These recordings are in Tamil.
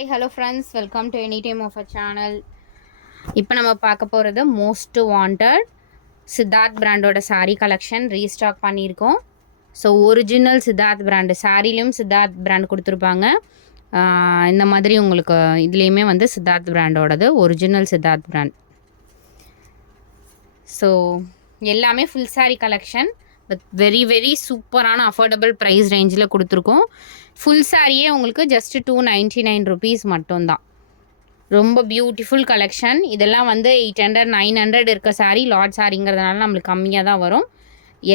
Hey, hello friends, welcome to Anytime of a channel. இப்போ நம்ம பார்க்க போகிறது மோஸ்ட் வாண்டட் சித்தார்த் பிராண்டோட சாரீ கலெக்ஷன் ரீஸ்டாக் பண்ணியிருக்கோம். ஸோ ஒரிஜினல் சித்தார்த் பிராண்டு சாரீலையும் சித்தார்த் பிராண்ட் கொடுத்துருப்பாங்க. இந்த மாதிரி உங்களுக்கு இதுலேயுமே வந்து சித்தார்த் பிராண்டோடது ஒரிஜினல் சித்தார்த் பிராண்ட். ஸோ எல்லாமே full sari collection with very very சூப்பரான அஃபோர்டபுள் ப்ரைஸ் ரேஞ்சில் கொடுத்துருக்கோம். ஃபுல் சாரியே உங்களுக்கு ஜஸ்ட் 299 rupees மட்டும்தான். ரொம்ப பியூட்டிஃபுல் கலெக்ஷன். இதெல்லாம் வந்து 800 900 இருக்க சாரீ லாட் சாரிங்கிறதுனால நம்மளுக்கு கம்மியாக தான் வரும்.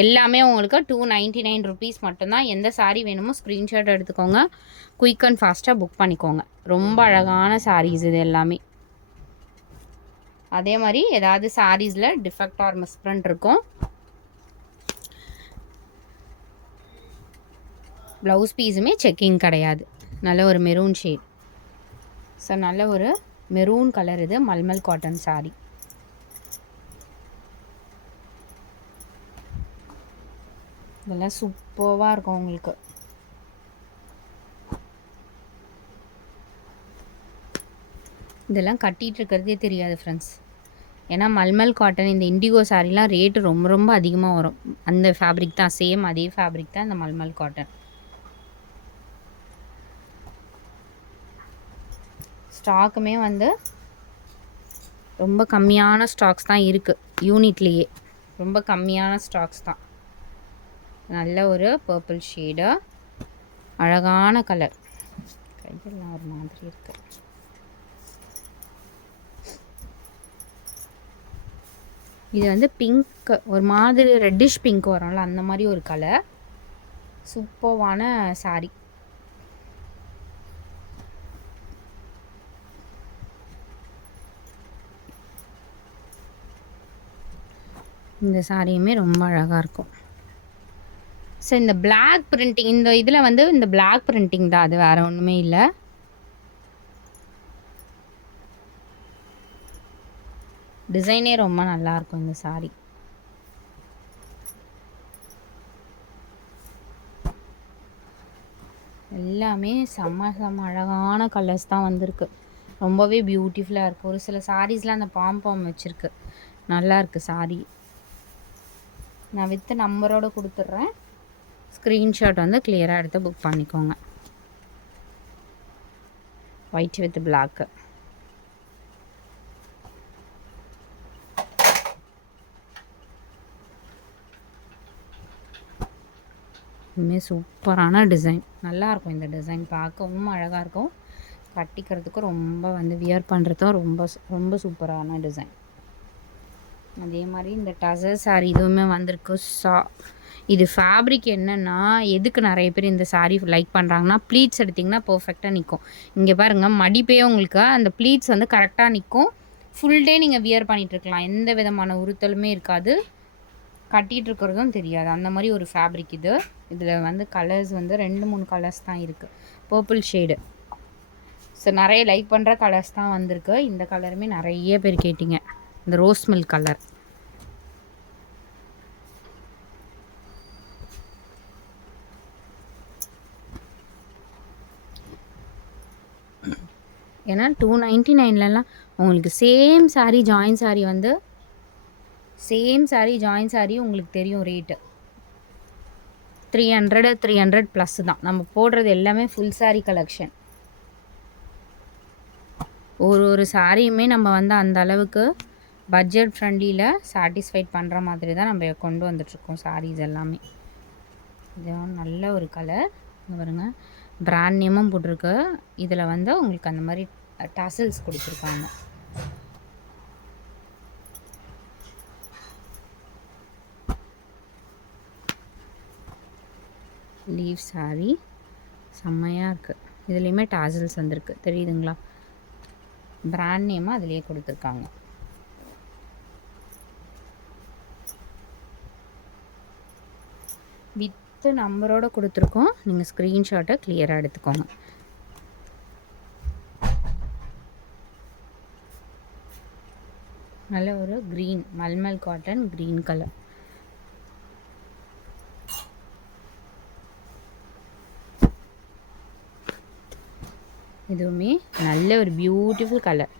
எல்லாமே உங்களுக்கு 299 rupees மட்டும்தான். எந்த சாரீ வேணுமோ ஸ்க்ரீன்ஷாட் எடுத்துக்கோங்க, குயிக் அண்ட் ஃபாஸ்ட்டாக புக் பண்ணிக்கோங்க. ரொம்ப அழகான சாரீஸ் இது எல்லாமே. அதே மாதிரி ஏதாவது சாரீஸில் டிஃபெக்ட் ஆர் மிஸ்பிரிண்ட் இருக்கும். ப்ளவுஸ் பீஸுமே செக்கிங் கிடையாது. நல்ல ஒரு மெரூன் ஷேட். ஸோ நல்ல ஒரு மெரூன் கலர். இது மல்மல் காட்டன் சாரீ. இதெல்லாம் சூப்பராக இருக்கும் உங்களுக்கு. இதெல்லாம் கட்டிகிட்டு இருக்கிறதே தெரியாது ஃப்ரெண்ட்ஸ். ஏன்னா மல்மல் காட்டன் இந்த இண்டிகோ சாரீலாம் ரேட்டு ரொம்ப ரொம்ப அதிகமாக வரும். அந்த ஃபேப்ரிக் தான், சேம் அதே ஃபேப்ரிக் தான் இந்த மல்மல் காட்டன். ஸ்டாக்குமே வந்து ரொம்ப கம்மியான ஸ்டாக்ஸ் தான் இருக்குது. யூனிட்லேயே ரொம்ப கம்மியான ஸ்டாக்ஸ் தான். நல்ல ஒரு பர்பிள் ஷேடு, அழகான கலர். கையெல்லாம் ஒரு மாதிரி இருக்குது. இது வந்து பிங்க், ஒரு மாதிரி ரெட்டிஷ் பிங்க் வரும்ல, அந்த மாதிரி ஒரு கலர். சூப்பர்வான சாரீ. இந்த சாரியுமே ரொம்ப அழகாக இருக்கும். ஸோ இந்த பிளாக் பிரிண்டிங், இந்த இதில் வந்து இந்த பிளாக் பிரிண்டிங் தான், அது வேறு ஒன்றுமே இல்லை. டிசைனே ரொம்ப நல்லாயிருக்கும் இந்த சாரீ. எல்லாமே செம்ம அழகான கலர்ஸ் தான் வந்திருக்கு. ரொம்பவே பியூட்டிஃபுல்லாக இருக்குது. ஒரு சில சாரீஸில் அந்த பாம் வச்சுருக்கு. நல்லா இருக்குது சாரீ. நான் வித் நம்பரோடு கொடுத்துட்றேன். ஸ்க்ரீன்ஷாட் வந்து கிளியராக எடுத்து புக் பண்ணிக்கோங்க. White with block. இதுவுமே சூப்பரான டிசைன். நல்லாயிருக்கும் இந்த டிசைன், பார்க்கவும் அழகாக இருக்கும். கட்டிக்கிறதுக்கும் ரொம்ப வந்து வியர் பண்ணுறதுக்கும் ரொம்ப ரொம்ப சூப்பரான டிசைன். அதே மாதிரி இந்த டசர் சாரீ இதுவுமே வந்திருக்கு. இது ஃபேப்ரிக் என்னென்னா, எதுக்கு நிறைய பேர் இந்த சாரீ லைக் பண்ணுறாங்கன்னா, ப்ளீட்ஸ் எடுத்திங்கன்னா பர்ஃபெக்டாக நிற்கும். இங்கே பாருங்கள், மடிப்பே உங்களுக்கு அந்த ப்ளீட்ஸ் வந்து கரெக்டாக நிற்கும். ஃபுல் டே நீங்கள் வியர் பண்ணிகிட்ருக்கலாம், எந்த விதமான உறுத்தலுமே இருக்காது. கட்டிகிட்டு இருக்கிறதும் தெரியாது. அந்த மாதிரி ஒரு ஃபேப்ரிக் இது. இதில் வந்து கலர்ஸ் வந்து 2-3 கலர்ஸ் தான் இருக்குது. Purple shade. ஸோ நிறைய லைக் பண்ணுற கலர்ஸ் தான் வந்திருக்கு. இந்த கலருமே நிறைய பேர் கேட்டிங்க, இந்த ரோஸ் மில்க் கலர். ஏன்னா 299லலாம் உங்களுக்கு சேம் சாரீ ஜாயின் சாரீ வந்து ஜாயின் சாரீ உங்களுக்கு தெரியும் ரேட்டு 300 ப்ளஸ் தான். நம்ம போடுறது எல்லாமே ஃபுல் சாரீ கலெக்ஷன். ஒரு சாரியுமே நம்ம வந்து அந்த அளவுக்கு பட்ஜெட் ஃப்ரெண்ட்லியில் சாட்டிஸ்ஃபைட் பண்ணுற மாதிரி தான் நம்ம கொண்டு வந்துட்ருக்கோம் சாரீஸ் எல்லாமே. இதுவும் நல்ல ஒரு கலர். இங்கே பாருங்கள், பிராண்ட் நேமும் போட்டிருக்கு. இதில் வந்து உங்களுக்கு அந்த மாதிரி டசல்ஸ் கொடுத்துருக்காங்க. லீவ் சாரீ செம்மையாக இருக்குது. இதுலேயுமே டாசல்ஸ் வந்திருக்கு, தெரியுதுங்களா? பிராண்ட் நேமாக அதிலே கொடுத்துருக்காங்க. வித் நம்பரோடு கொடுத்துருக்கோம். நீங்கள் ஸ்க்ரீன்ஷாட்டை கிளியராக எடுத்துக்கோங்க. நல்ல ஒரு green, mulmul cotton green colour. இதுவுமே நல்ல ஒரு பியூட்டிஃபுல் கலர்.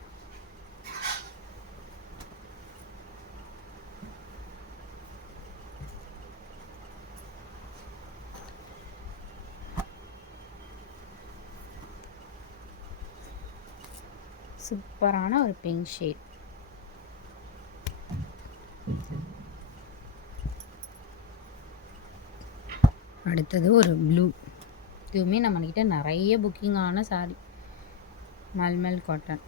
சூப்பரான ஒரு பிங்க் ஷேட். அடுத்தது ஒரு ப்ளூ. இதுவுமே நம்மக்கிட்ட நிறைய புக்கிங் ஆன சாரி. மல்மல் காட்டன்.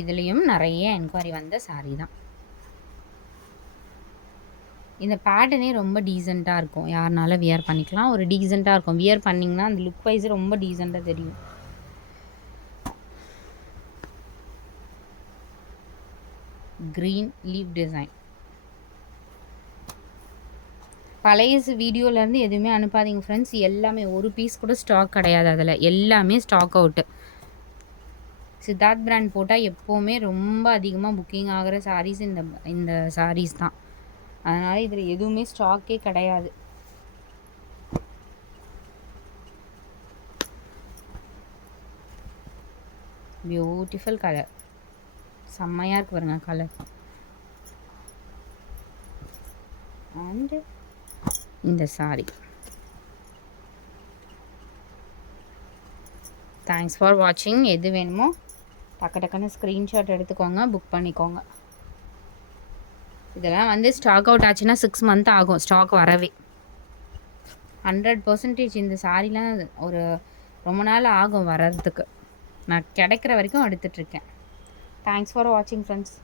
இதுலேயும் நிறைய என்கொயரி வந்த சாரி தான். இந்த பேட்டர்னே ரொம்ப டீசெண்டாக இருக்கும். யாருனாலும் வியர் பண்ணிக்கலாம். ஒரு டீசெண்டாக இருக்கும். வியர் பண்ணிங்கன்னா அந்த லுக் வைஸ் ரொம்ப டீசெண்டாக தெரியும். Green leave design. பழைய வீடியோலேருந்து எதுவுமே அனுப்பாதீங்க ஃப்ரெண்ட்ஸ். எல்லாமே ஒரு பீஸ் கூட ஸ்டாக் கிடையாது. அதில் எல்லாமே ஸ்டாக் அவுட்டு. சித்தார்த் பிராண்ட் போட்டால் எப்போவுமே ரொம்ப அதிகமாக புக்கிங் ஆகிற சாரீஸ் இந்த சாரீஸ் தான். அதனால் இதில் எதுவுமே ஸ்டாக்கே கிடையாது. Beautiful colour. செம்மையாக இருக்கு பாருங்க கலர். அண்டு இந்த சாரி. தேங்க்ஸ் ஃபார் வாட்சிங். எது வேணுமோ டக்குன்னு ஸ்க்ரீன்ஷாட் எடுத்துக்கோங்க, புக் பண்ணிக்கோங்க. இதெல்லாம் வந்து ஸ்டாக் அவுட் ஆச்சுன்னா 6 மந்த் ஆகும் ஸ்டாக் வரவே. 100% இந்த சாரிலாம் ஒரு ரொம்ப நாள் ஆகும் வர்றதுக்கு. நான் கிடைக்கிற வரைக்கும் எடுத்துட்ருக்கேன். தேங்க்ஸ் ஃபார் வாட்சிங் ஃப்ரெண்ட்ஸ்.